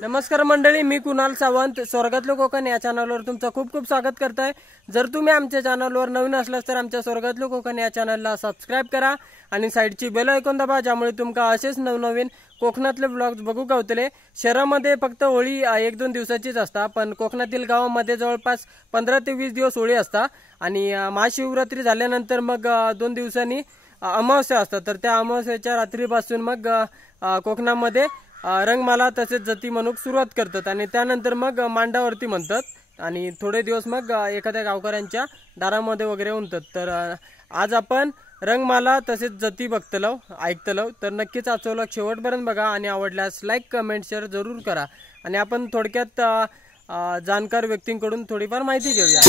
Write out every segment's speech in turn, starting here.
नमस्कार मंडळी, मी कुणाल सावंत स्वर्गातलं कोकण या चॅनलवर तुमचं खूप खूप स्वागत करतोय। जर तुम्ही आमच्या चॅनलवर नवीन असलास तर आमच्या स्वर्गातलं कोकण या चॅनलला सबस्क्राइब करा आणि साइडची बेल आयकॉन दाबा, ज्यामुळे तुमका असेच नवनवीन कोकणातले व्लॉग्स बघू गावतले। शहरामध्ये फक्त होळी 1-2 दिवसाचीच असता, पण कोकणातील गावामध्ये जवळपास 15 ते 20 दिवस होळी असता आणि महाशिवरात्री झाल्यानंतर मग 2 दिवसांनी अमावास्या असतात। तर त्या अमावास्याच्या रात्रीपासून मग कोकणामध्ये रंगमाला तसेच जती म्हणून सुरुवात करतात आणि त्यानंतर मग मांडावरती म्हणतात आणि थोडे दिवस मग एखाद्या गावकऱ्यांच्या दारामध्ये वगैरे उमतात। तर आज आपण रंगमाला तसेच जती बघतलो ऐकतलो, तर नक्कीच आजचा व्लॉग शेवटपर्यंत बघा आणि आवडल्यास लाईक कमेंट शेअर जरूर करा। आणि आपण थोडक्यात जाणकार व्यक्तींकडून थोडीफार माहिती घेऊया।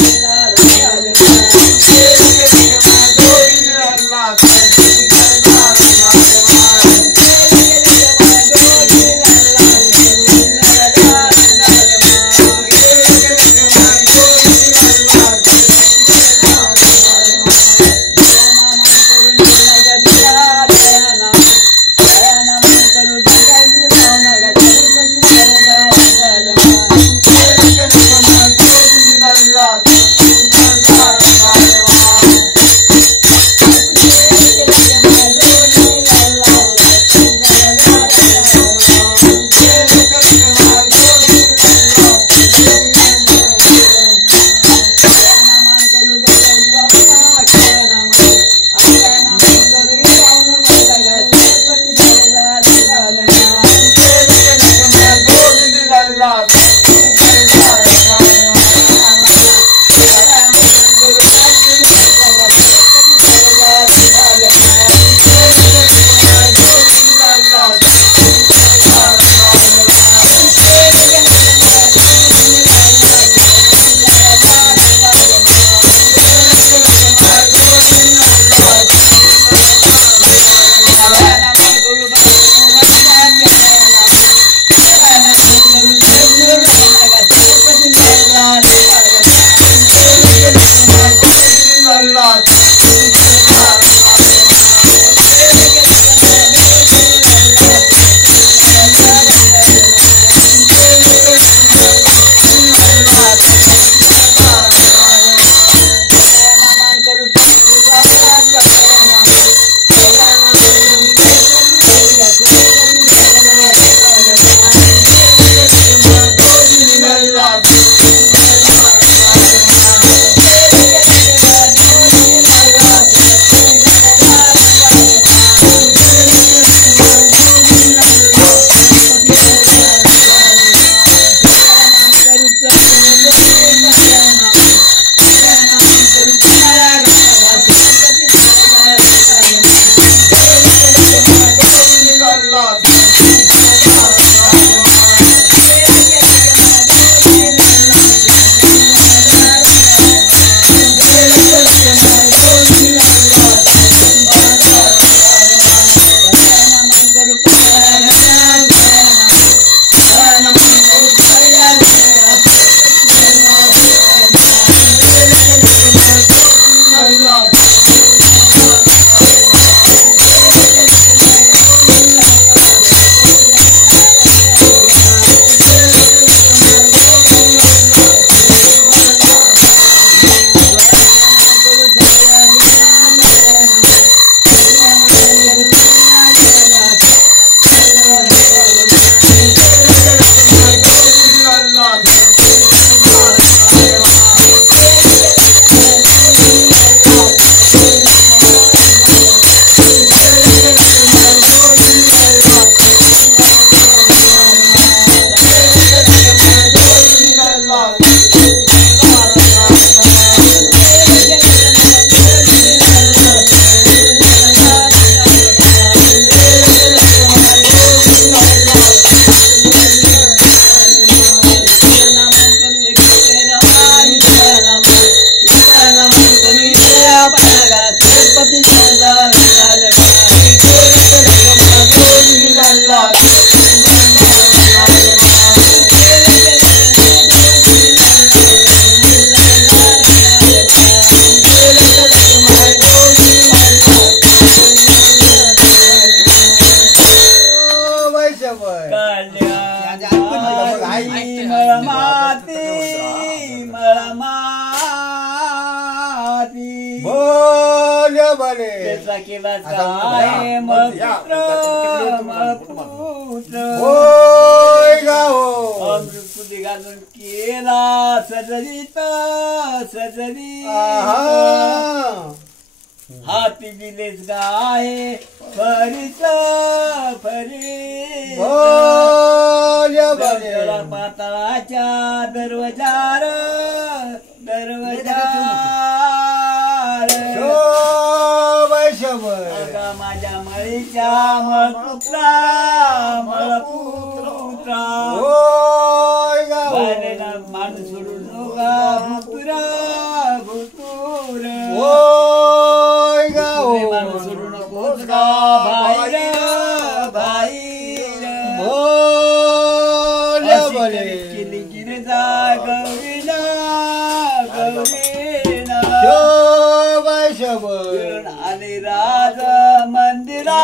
मळमाती बोल बले त्याचा केला काय मळपुत्र मळपुत्र होय गाओ अमृतपुरी घालून केला सजरीत सजरी हाती दिलेच गाय फरीत फरी पाताळाच्या दरवाजार दरवाजार माझ्या मळीच्या मळपुत्रा मळपुत्रा माणूस सोडून नका भुतुरा भुतुर माणूस सोडू नकोस का बाहेर बाहेर केली गिरजा गौरीना गौरीना आले राज मंदिरा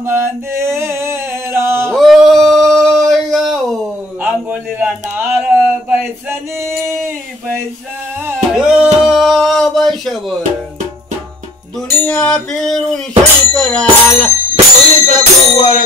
मंदिरा आंघोलीला नार बैसली बैसली दुनिया फिरून शंकराला गौरीचा कुंवर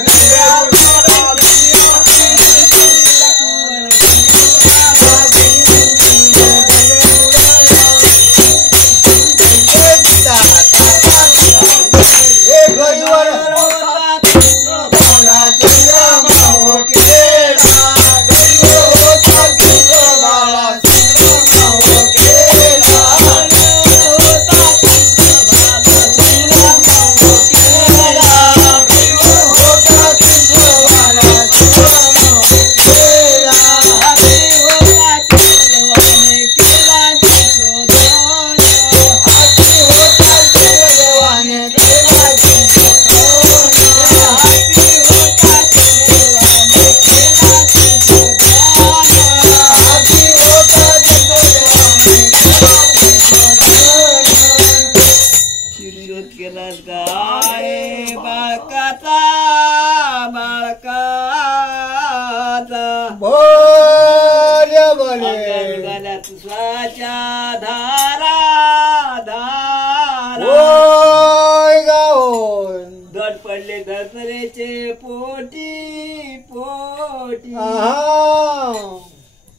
धारा धारा दट पडले धरतरेचे पोटी पोटी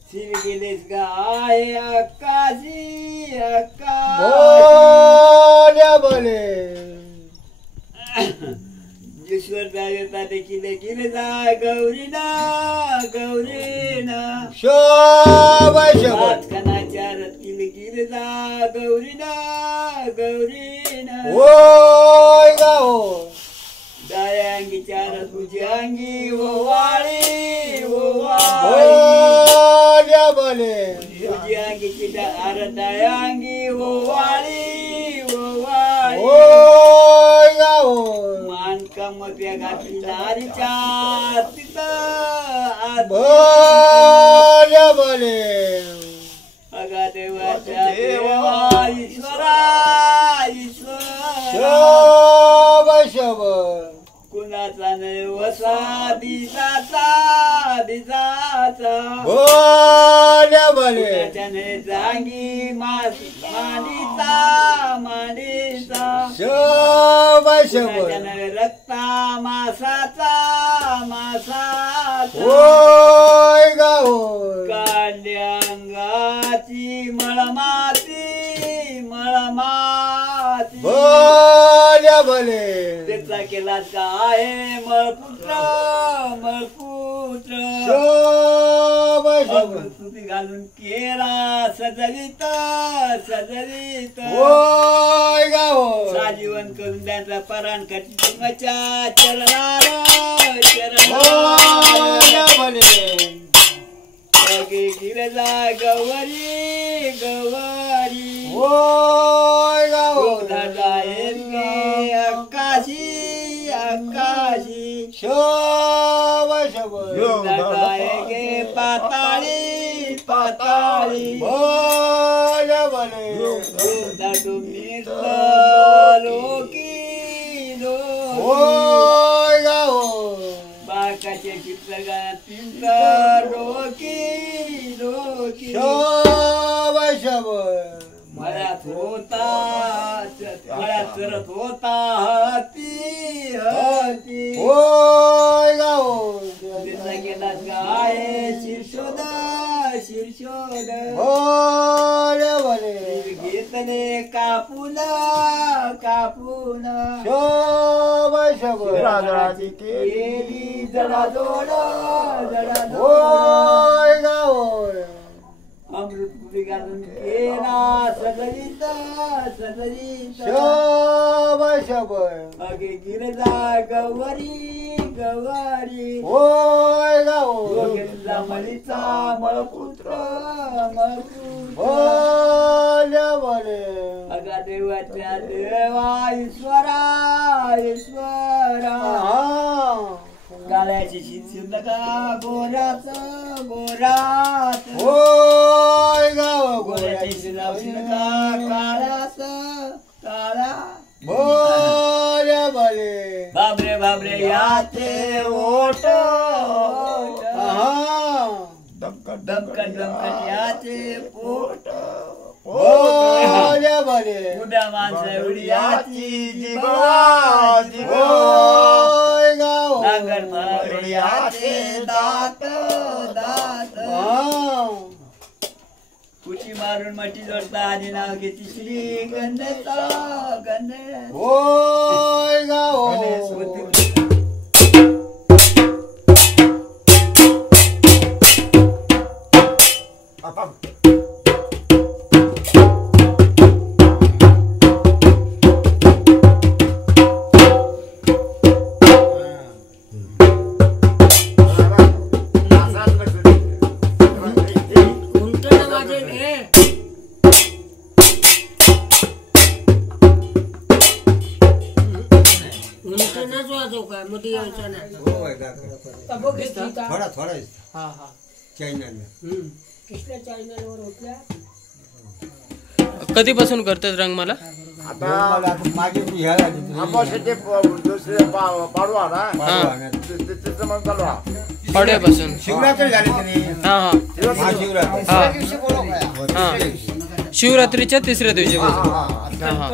शिर गेलेस गाय अक्काशी अक्का ईश्वर देवता देखील देखील जा गौरीना गौरीना कणाच्या रतील गिर जा गौरीना गौरीना दयांगीच्या तुझी अंगी ओवाळी ओवाळी तुझी अंगीची दयांगी ओवाळी ओवाळी मानकामध्ये घातली नारीच्या तिथं अगा देवाच्या देवा ईश्वरा ईश्वरा कुणाचा नाही वसा दिसाचा दिसाचा कुणाच्या नाही जांगी मांडीचा मांडीचा कुणाच्या नाही रक्ता मासाचा मासाचा काढल्या अंगाची मळमाती मळमाती त्याचा केला काय मळपुत्र मळपुत्र तुझी घालून केला सजवित सजवित साजीवन करून त्यांचा पराण कटी तुमच्या चरणार गिरजा गवरी गवरी अक्काशी अक्काशी गे पाताळी पाताळी लोकी बाकाचे चित्र गातील डोकी करत होता हाती हाती होय गाव तिचा गेला गाय शिरशोद शिरशोद बोले बोले घेतले कापून कापून शोभ शोभ राजाची केली जडाजोड जडाजोड होय गाव अमृतपुरी घालून केला सगळीत सगळीत शोभ शोभ अगे गिरजा गवारी गवारी होय गाव गिरजा मळीचा मळपुत्र मळपुत्र बोले बोले अगा देवाच्या देवा ईश्वरा ईश्वरा हा काळ्याची शिरशिर का गोराच गोराच होय गाव गोऱ्याची शिरशिर का काळाच काळा बोले बोले बाबरे बाबरे याचे ओट हा दमकट दमकट याचे पोट बोले बोले उड्या माणसं एवढी याची जिबा जिबा होय गाव नांगर फळावडी याचे दात दात हा कुशी मारून मटी जोडता आणि नाव घेती श्री गणेशा गणेश होय गाव थोडा थोडा कधीपासून करतात रंग मला? मागे पाडव्यापासून. शिवरात्री झाली तरी हा हा महाशिवरात्री हा शिवरात्रीच्या तिसऱ्या दिवशी पासून. हा हा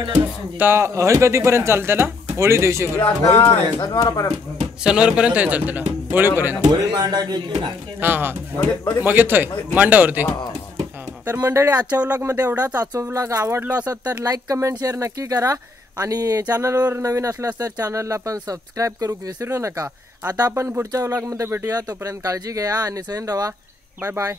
तर हे कधीपर्यंत चालतं त्याला? होळी दिवशी शनिवारपर्यंत हे चालतं त्याला होळीपर्यंत. होळी मांडा द्यायची ना. हा हा मग येतोय मांडावरती. तर मंडळी आजच्या व्लॉग मध्ये एवढाच. आजचा व्लॉग आवडला असेल तर लाईक कमेंट शेअर नक्की करा आणि चॅनलवर नवीन असल्यास तर चॅनलला पण सबस्क्राईब करू विसरू नका. आता आपण पुढच्या व्लॉग मध्ये भेटूया. तोपर्यंत काळजी घ्या आणि स्वयं रहा. Bye bye.